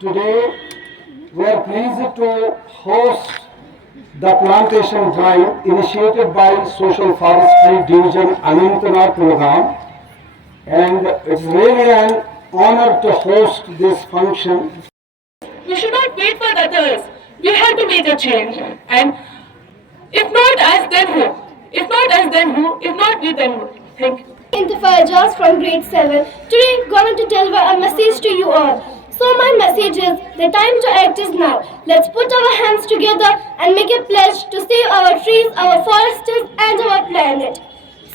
Today we are pleased to host the plantation drive initiated by Social Forestry Division Anantnag program, and it's really an honor to host this function. We should not wait for others. We have to make a change. And if not us, then who? If not us, then who? If not we, then who? Thank you. Intifajaz from grade 7. Today going to deliver a message to you all. So my message is, the time to act is now. Let's put our hands together and make a pledge to save our trees, our forests and our planet.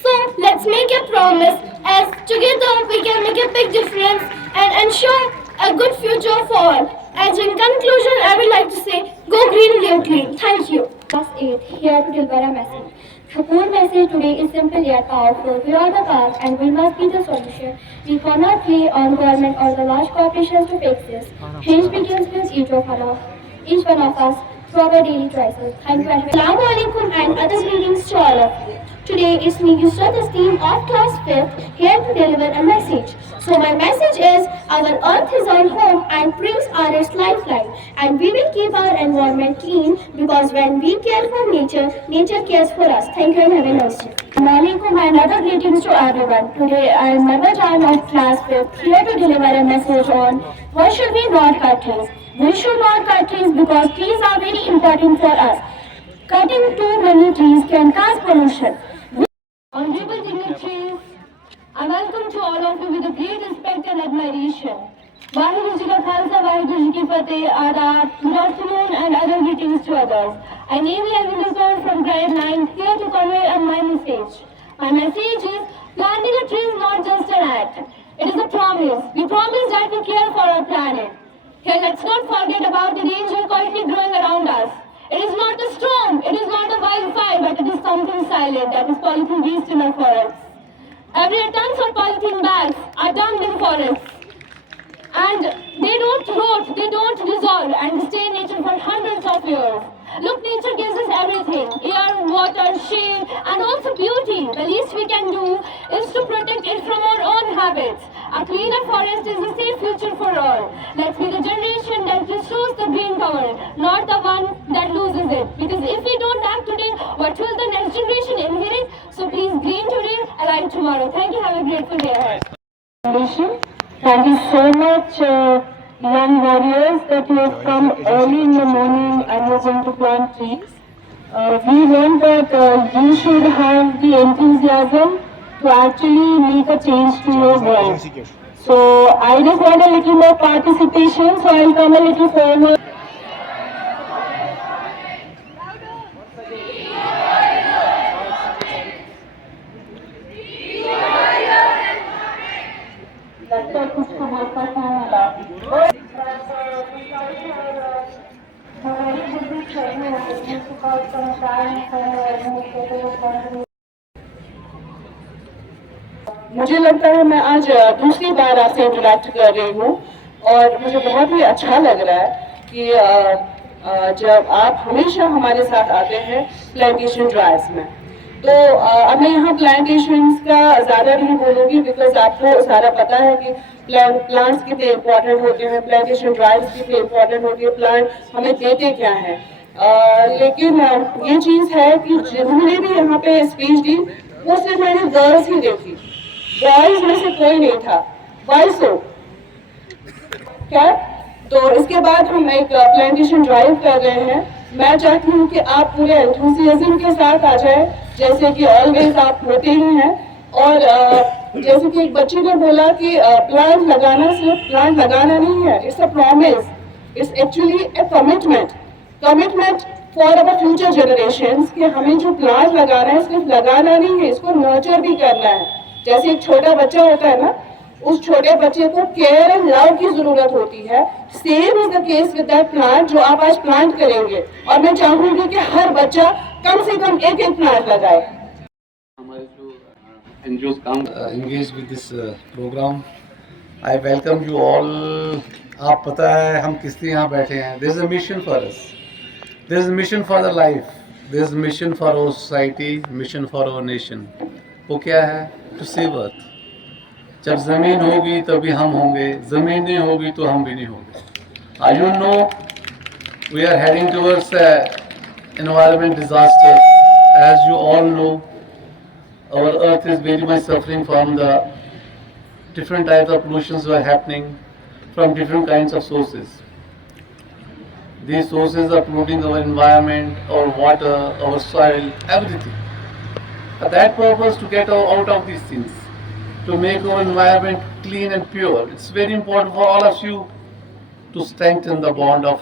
So let's make a promise as together we can make a big difference and ensure a good future for all. As in conclusion, I would like to say, go green, live clean. Thank you. Class 8, here to deliver a message. The core message today is simple yet powerful. We are the past and we must be the solution. We cannot rely on government or the large corporations to fix this. Change begins with each one of us through our daily choices. Thank you. Assalamu alaikum and other greetings to all of you. Today is me, Yusrat Esteem of class 5th, here to deliver a message. So my message is, our earth is our home and trees are its lifeline. And we will keep our environment clean because when we care for nature, nature cares for us. Thank you and have a nice day. Assalamualaikum and other greetings to everyone. Today I am Marwajan of class 5th, here to deliver a message on why should we not cut trees. We should not cut trees because trees are very important for us. Cutting too many trees can cause pollution. Honorable dignitaries, I welcome to all of you with a great respect and admiration. Vaheguru Ji Ka Khalsa, Vaheguru Ji Ki Fateh, Adab, good afternoon and other greetings to others. I namely Elizabeth from grade 9 here to convey my message. My message is, planting a tree is not just an act. It is a promise. We promise that we care for our planet. Here, let's not forget about the danger quietly growing around us. It is not a storm, it is not a wildfire, but it is something silent, that is polythene waste in our forests. Every tons of polythene bags are dumped in forests. And they don't rot, they don't dissolve and stay in nature for hundreds of years. Look, nature gives us everything, air, water, shade, and also beauty. The least we can do is to protect it from our own habits. A cleaner forest is a safe future for all. Let's be the generation that restores the green cover, not the one that loses it. Because if we don't act today, what will the next generation inherit? So please, green today, alive tomorrow. Thank you, have a grateful day ahead. Thank you so much, young warriors, that you have come early in the morning and you're going to plant trees. We want that you should have the enthusiasm to actually make a change to your world. So I just want a little more participation, so I'll come a little forward. लगता है कुछ को बहुत पसंद होगा हमारी बुद्धि छोड़ने वाली सुखाव मुझे लगता है मैं आज दूसरी बार आपसे इंटरेक्ट कर रही हूँ और मुझे बहुत ही अच्छा लग रहा है कि जब आप हमेशा हमारे साथ आते हैं प्लांटेशन ड्राइव्स में। तो अब मैं यहाँ प्लांटेशंस का ज़्यादा नहीं बोलूँगी बिकॉज आपको सारा पता है कि प्लांट्स कितने इम्पोर्टेंट होते हैं, प्लांटेशन ड्राइव्स कितने इम्पोर्टेंट होती है, प्लांट हमें देते क्या हैं। लेकिन ये चीज़ है कि जिन्होंने भी यहाँ पे स्पीच दी वो सिर्फ मैंने गर्ल्स ही देखी, बॉयज में से कोई नहीं था। वाई सो क्या? तो इसके बाद हम एक प्लांटेशन ड्राइव कर रहे हैं। मैं चाहती हूँ कि आप पूरे एंथुसियाज्म के साथ आ जाए जैसे कि ऑलवेज आप होते ही हैं। और जैसे कि एक बच्चे ने बोला कि प्लांट लगाना सिर्फ प्लांट लगाना नहीं है, it's a promise, it's actually A commitment for our future generations कि हमें जो प्लांट लगाना है सिर्फ लगाना नहीं है, इसको नर्चर भी करना है। जैसे एक छोटा बच्चा होता है ना, उस छोटे बच्चे को केयर एंड लव की जरूरत होती है। Same is the case with that plant जो आप आज प्लांट करेंगे। और मैं चाहूंगी कि हर बच्चा कम से कम एक प्लांट लगाए। हमारे जो NGOs come engage with this program. I welcome you all. आप पता है हम किस लिए यहाँ बैठे हैं। There is a mission for us. There is a mission for the life. There is a mission for our society, mission for our nation. वो क्या है? To save earth. जब ज़मीन होगी तभी हम होंगे, ज़मीन नहीं होगी तो हम भी नहीं होंगे। You know, we are heading towards environment disaster. As you all know, our earth is very much suffering from the different types of pollutions that are happening from different kinds of sources. These sources are polluting our environment, our water, our soil, everything. For that purpose, to get out of these things, to make our environment clean and pure, it's very important for all of you to strengthen the bond of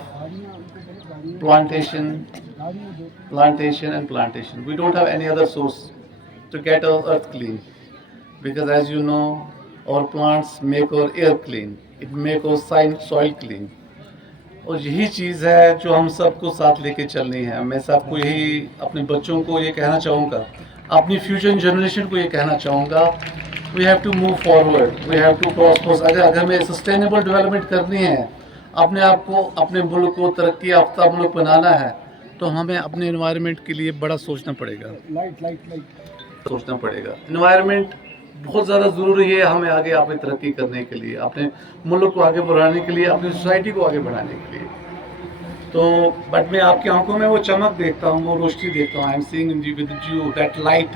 plantation and plantation. We don't have any other source to get our earth clean, because as you know, our plants make our air clean, it make our soil clean. और यही चीज़ है जो हम सबको साथ लेके चलनी है. मैं सबको यही, अपने बच्चों को ये कहना चाहूँगा, अपनी फ्यूचर जनरेशन को ये कहना चाहूँगा, we have to move forward, we have to prosper. अगर हमें सस्टेनेबल डेवलपमेंट करनी है, अपने आप को, अपने मुल्क को तरक्की याफ्ता मुल्क बनाना है, तो हमें अपने एनवायरनमेंट के लिए बड़ा सोचना पड़ेगा. सोचना पड़ेगा. एनवायरनमेंट बहुत ज़्यादा ज़रूरी है हमें आगे अपनी तरक्की करने के लिए, अपने मुल्क को आगे बढ़ाने के लिए, अपनी सोसाइटी को आगे बढ़ाने के लिए. तो बट मैं आपकी आंखों में वो चमक देखता हूँ, वो रोशनी देखता हूँ. I am seeing in you with you that light.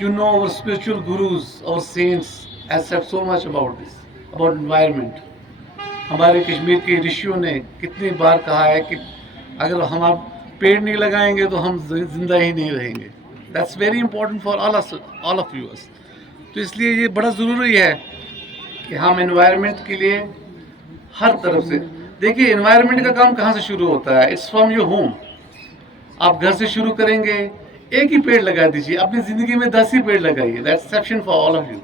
You know, our spiritual gurus, our saints have said so much about this, about environment. हमारे कश्मीर के ऋषियों ने कितनी बार कहा है कि अगर हम पेड़ नहीं लगाएंगे तो हम जिंदा ही नहीं रहेंगे. That's very important for all of you. तो इसलिए ये बड़ा ज़रूरी है कि हम एनवायरनमेंट के लिए हर तरफ से देखिए. एनवायरनमेंट का काम कहाँ से शुरू होता है? It's from your home. आप घर से शुरू करेंगे, एक ही पेड़ लगा दीजिए, अपनी ज़िंदगी में 10 ही पेड़ लगाइए. That's exception for all of you.